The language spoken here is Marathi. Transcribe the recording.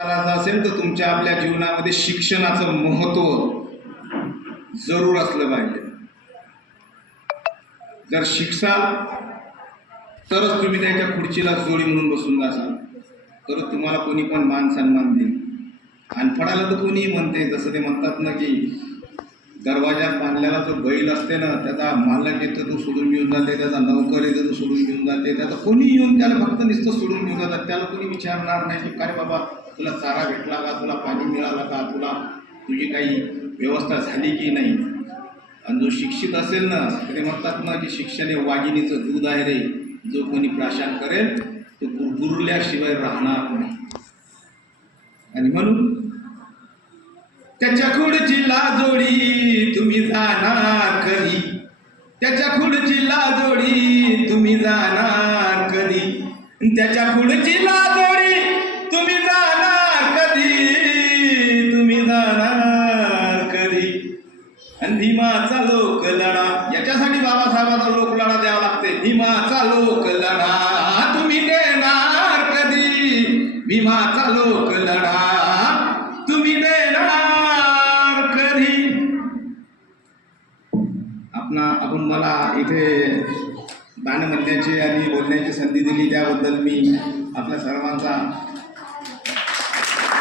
करायचं असेल तर तुमच्या आपल्या जीवनामध्ये शिक्षणाचं महत्त्व जरूर असलं पाहिजे. जर शिक्षाल तरच तुम्ही त्याच्या खुर्चीला जोडी म्हणून बसून जासाल, तर तुम्हाला कोणी पण मान सन्मान देईल. अनफडाला तर कोणीही म्हणते, जसं ते म्हणतात ना की दरवाजात बांधलेला जो बैल असते ना, त्याचा मालक येतो तो सोडून घेऊन जाते, त्याचा नौकर येतो तो सोडून घेऊन जाते, त्याचा कोणी येऊन त्याला फक्त नुसतं सोडून घेऊन जातात. त्याला कोणी विचारणार नाही की काय बाबा तुला चारा भेटला का, तुला पाणी मिळालं का, तुला तुझी काही व्यवस्था झाली की नाही. आणि जो शिक्षित असेल ना, ते म्हणतात ना की शिक्षण हे वाघिणीचं दूध आहे रे, जो कोणी प्राशन करेल तो गुरगुरल्याशिवाय राहणार नाही. आणि म्हणून त्याच्या खुडची लाजोडी तुम्ही जाणार कधी, त्याच्या खुडची लाजोडी तुम्ही जाणार कधी, त्याच्या खुडची लाजोडी तुम्ही जाणार कधी, तुम्ही जाणार कधी. आणि भीमाचा लोक लढा, याच्यासाठी बाबासाहेबांचा लोक लढा द्यावा लागते. भीमाचा लोक लढा तुम्ही देणार कधी, भीमाचा लोक लढा तुम्ही देणार कधी. आपण मला इथे गाणं म्हणण्याची आणि बोलण्याची संधी दिली त्याबद्दल मी आपल्या सर्वांचा